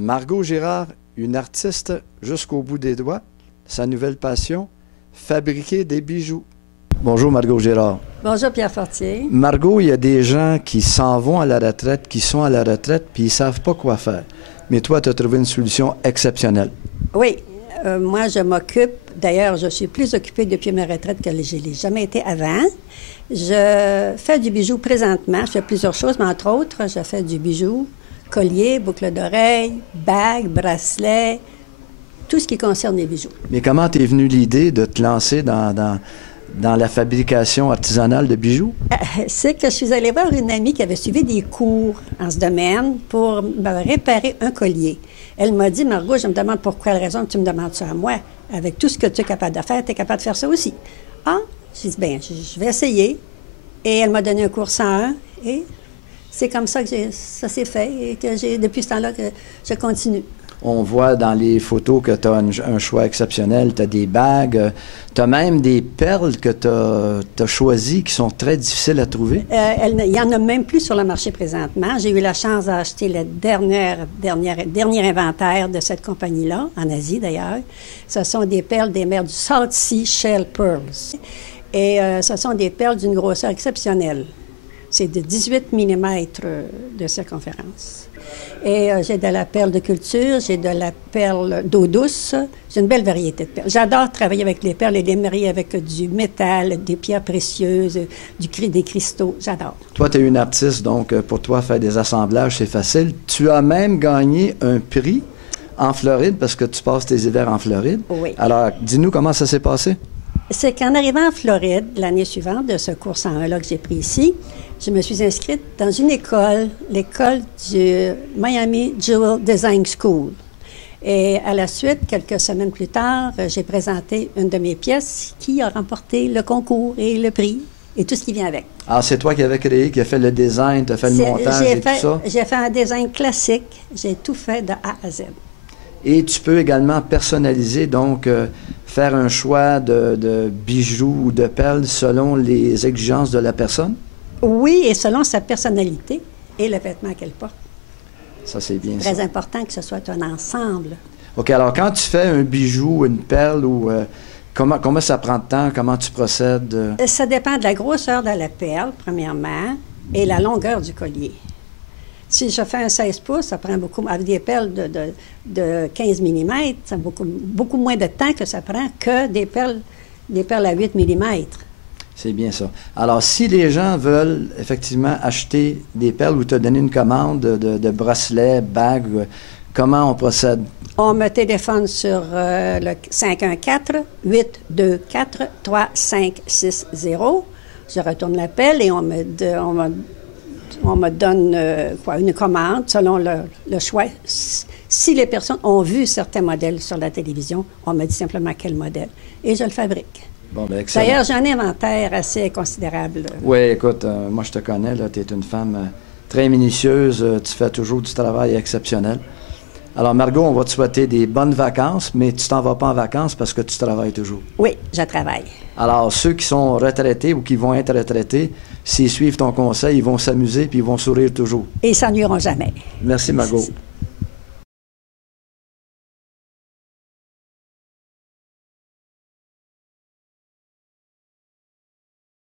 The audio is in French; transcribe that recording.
Margot Girard, une artiste jusqu'au bout des doigts. Sa nouvelle passion, fabriquer des bijoux. Bonjour Margot Girard. Bonjour Pierre Fortier. Margot, il y a des gens qui s'en vont à la retraite, qui sont à la retraite, puis ils ne savent pas quoi faire. Mais toi, tu as trouvé une solution exceptionnelle. Oui, moi je m'occupe, d'ailleurs je suis plus occupée depuis ma retraite que je l'ai jamais été avant. Je fais du bijou présentement, je fais plusieurs choses, mais entre autres, je fais du bijou, collier, boucle d'oreille, bague, bracelet, tout ce qui concerne les bijoux. Mais comment t'es venue l'idée de te lancer dans la fabrication artisanale de bijoux? C'est que je suis allée voir une amie qui avait suivi des cours en ce domaine pour me réparer un collier. Elle m'a dit, Margot, je me demande pour quelle raison tu me demandes ça à moi. Avec tout ce que tu es capable de faire, tu es capable de faire ça aussi. Ah, j'ai dit, bien, je vais essayer. Et elle m'a donné un cours 101 et c'est comme ça que ça s'est fait et que depuis ce temps-là, que je continue. On voit dans les photos que tu as un choix exceptionnel. Tu as des bagues, tu as même des perles que tu as choisies qui sont très difficiles à trouver. Il n'y en a même plus sur le marché présentement. J'ai eu la chance d'acheter le dernier inventaire de cette compagnie-là, en Asie d'ailleurs. Ce sont des perles des mers du South Sea Shell Pearls. Et ce sont des perles d'une grosseur exceptionnelle. C'est de 18 mm de circonférence. Et j'ai de la perle de culture, j'ai de la perle d'eau douce. J'ai une belle variété de perles. J'adore travailler avec les perles et les marier avec du métal, des pierres précieuses, des cristaux. J'adore. Toi, tu es une artiste, donc pour toi, faire des assemblages, c'est facile. Tu as même gagné un prix en Floride parce que tu passes tes hivers en Floride. Oui. Alors, dis-nous comment ça s'est passé. C'est qu'en arrivant en Floride, l'année suivante de ce cours 101-là que j'ai pris ici, je me suis inscrite dans une école, l'école du Miami Jewel Design School. Et à la suite, quelques semaines plus tard, j'ai présenté une de mes pièces qui a remporté le concours et le prix et tout ce qui vient avec. Alors, c'est toi qui avais créé, qui a fait le design, tu as fait le montage et tout ça? J'ai fait un design classique. J'ai tout fait de A à Z. Et tu peux également personnaliser, donc faire un choix de bijoux ou de perles selon les exigences de la personne? Oui, et selon sa personnalité et le vêtement qu'elle porte. Ça, c'est bien ça. C'est très important que ce soit un ensemble. OK, alors quand tu fais un bijou, une perle, ou comment ça prend de temps? Comment tu procèdes? Ça dépend de la grosseur de la perle, premièrement, et la longueur du collier. Si je fais un 16 pouces, ça prend beaucoup, avec des perles de 15 mm, ça prend beaucoup moins de temps que ça prend que des perles à 8 mm. C'est bien ça. Alors, si les gens veulent effectivement acheter des perles ou te donner une commande de bracelets, bagues, comment on procède? On me téléphone sur le 514-824-3560. Je retourne l'appel et on me donne une commande selon le choix. Si les personnes ont vu certains modèles sur la télévision, on me dit simplement quel modèle et je le fabrique. Bon, ben, excellent. D'ailleurs, j'ai un inventaire assez considérable. Oui, écoute, moi je te connais, tu es une femme très minutieuse, tu fais toujours du travail exceptionnel. Alors Margot, on va te souhaiter des bonnes vacances, mais tu t'en vas pas en vacances parce que tu travailles toujours. Oui, je travaille. Alors ceux qui sont retraités ou qui vont être retraités, s'ils suivent ton conseil, ils vont s'amuser puis ils vont sourire toujours. Et ils s'ennuieront jamais. Merci Margot.